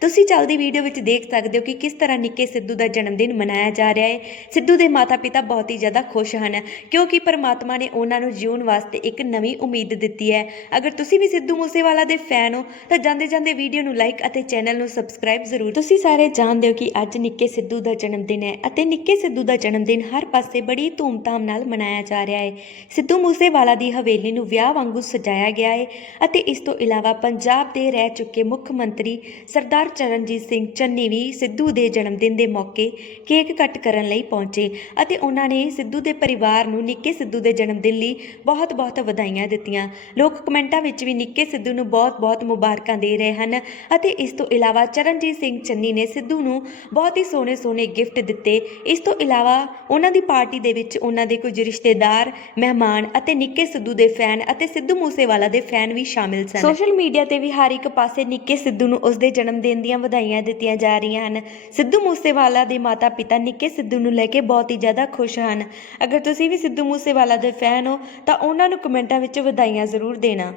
ਤੁਸੀਂ ਚੱਲਦੀ ਵੀਡੀਓ ਵਿੱਚ ਦੇਖ ਸਕਦੇ ਹੋ ਕਿ ਕਿਸ ਤਰ੍ਹਾਂ ਨਿੱਕੇ ਸਿੱਧੂ ਦਾ ਜਨਮ ਦਿਨ ਮਨਾਇਆ ਜਾ ਰਿਹਾ ਹੈ। ਸਿੱਧੂ ਦੇ ਮਾਤਾ-ਪਿਤਾ ਬਹੁਤ ਹੀ ਜ਼ਿਆਦਾ ਖੁਸ਼ ਹਨ, ਕਿਉਂਕਿ ਪਰਮਾਤਮਾ ਨੇ ਉਹਨਾਂ ਨੂੰ ਜਿਉਣ ਵਾਸਤੇ ਇੱਕ ਨਵੀਂ ਉਮੀਦ ਦਿੱਤੀ ਹੈ। ਅਗਰ ਤੁਸੀਂ ਵੀ ਸਿੱਧੂ ਮੂਸੇਵਾਲਾ ਦੇ ਫੈਨ ਹੋ, ਤਾਂ ਜਾਂਦੇ ਜਾਂਦੇ ਵੀਡੀਓ ਨੂੰ ਲਾਈਕ ਅਤੇ ਚੈਨਲ ਨੂੰ ਸਬਸਕ੍ਰਾਈਬ ਜ਼ਰੂਰ ਤੁਸੀਂ ਸਾਰੇ ਜਾਣਦੇ ਹੋ ਕਿ ਅੱਜ ਨਿੱਕੇ ਸਿੱਧੂ ਦਾ ਜਨਮ ਦਿਨ ਹੈ ਅਤੇ ਨਿੱਕੇ ਸਿੱਧੂ ਦਾ ਜਨਮ ਦਿਨ ਹਰ ਪਾਸੇ ਬੜੀ ਧੂਮਧਾਮ ਨਾਲ ਮਨਾਇਆ ਜਾ ਰਿਹਾ ਹੈ। ਸਿੱਧੂ ਮੂਸੇਵਾਲਾ ਦੀ ਹਵੇਲੀ ਨੂੰ ਵਿਆਹ ਵਾਂਗੂ ਸਜਾਇਆ ਗਿਆ ਹੈ ਅਤੇ ਇਸ ਤੋਂ ਇਲਾਵਾ ਪੰਜਾਬ ਦੇ ਰਹਿ ਚੁੱਕੇ ਮੁੱਖ ਮੰਤਰੀ ਸਰਦਾਰ ਚਰਨਜੀਤ ਸਿੰਘ ਚੰਨੀ ਵੀ ਸਿੱਧੂ ਦੇ ਜਨਮ ਦਿਨ ਦੇ ਮੌਕੇ ਕੇਕ ਕੱਟ ਕਰਨ ਲਈ ਪਹੁੰਚੇ ਅਤੇ ਉਹਨਾਂ ਨੇ ਸਿੱਧੂ ਦੇ ਪਰਿਵਾਰ ਨੂੰ ਨਿੱਕੇ ਸਿੱਧੂ ਦੇ ਜਨਮ ਦਿਨ ਲਈ ਬਹੁਤ-ਬਹੁਤ ਵਧਾਈਆਂ ਦਿੱਤੀਆਂ। ਲੋਕ ਕਮੈਂਟਾਂ ਵਿੱਚ ਵੀ ਨਿੱਕੇ ਸਿੱਧੂ ਨੂੰ ਬਹੁਤ-ਬਹੁਤ ਮੁਬਾਰਕਾਂ ਦੇ ਰਹੇ ਹਨ ਅਤੇ ਇਸ ਤੋਂ ਇਲਾਵਾ ਚਰਨਜੀਤ ਸਿੰਘ ਚੰਨੀ ਨੇ ਸਿੱਧੂ ਨੂੰ ਬਹੁਤ ਹੀ ਸੋਹਣੇ-ਸੋਹਣੇ ਗਿਫਟ ਦਿੱਤੇ। ਇਸ ਤੋਂ ਇਲਾਵਾ ਉਹਨਾਂ ਦੀ ਪਾਰਟੀ ਦੇ ਵਿੱਚ ਉਹਨਾਂ ਦੇ ਕੁਝ ਰਿਸ਼ਤੇਦਾਰ, ਮਹਿਮਾਨ ਅਤੇ ਨਿੱਕੇ ਸਿੱਧੂ ਦੇ ਫੈਨ ਅਤੇ ਸਿੱਧੂ ਮੂਸੇਵਾਲਾ ਦੇ ਫੈਨ ਵੀ ਸ਼ਾਮਿਲ ਸਨ। ਸੋਸ਼ਲ ਮੀਡੀਆ ਤੇ ਵੀ ਹਰ ਇੱਕ ਪਾਸੇ ਨਿੱਕੇ ਸਿੱਧੂ ਨੂੰ ਉਸ ਦੇ ਜਨਮ ਦਿਨ ਦੀਆਂ ਵਧਾਈਆਂ ਦਿੱਤੀਆਂ ਜਾ ਰਹੀਆਂ ਹਨ। ਸਿੱਧੂ ਮੂਸੇਵਾਲਾ ਦੇ ਮਾਤਾ-ਪਿਤਾ ਨਿੱਕੇ ਸਿੱਧੂ ਨੂੰ ਲੈ ਕੇ ਬਹੁਤ ਹੀ ਜ਼ਿਆਦਾ ਖੁਸ਼ ਹਨ। ਅਗਰ ਤੁਸੀਂ ਵੀ ਸਿੱਧੂ ਮੂਸੇਵਾਲਾ ਦੇ ਫੈਨ ਹੋ, ਤਾਂ ਉਹਨਾਂ ਨੂੰ ਕਮੈਂਟਾਂ ਵਿੱਚ ਵਧਾਈਆਂ ਜ਼ਰੂਰ ਦੇਣਾ।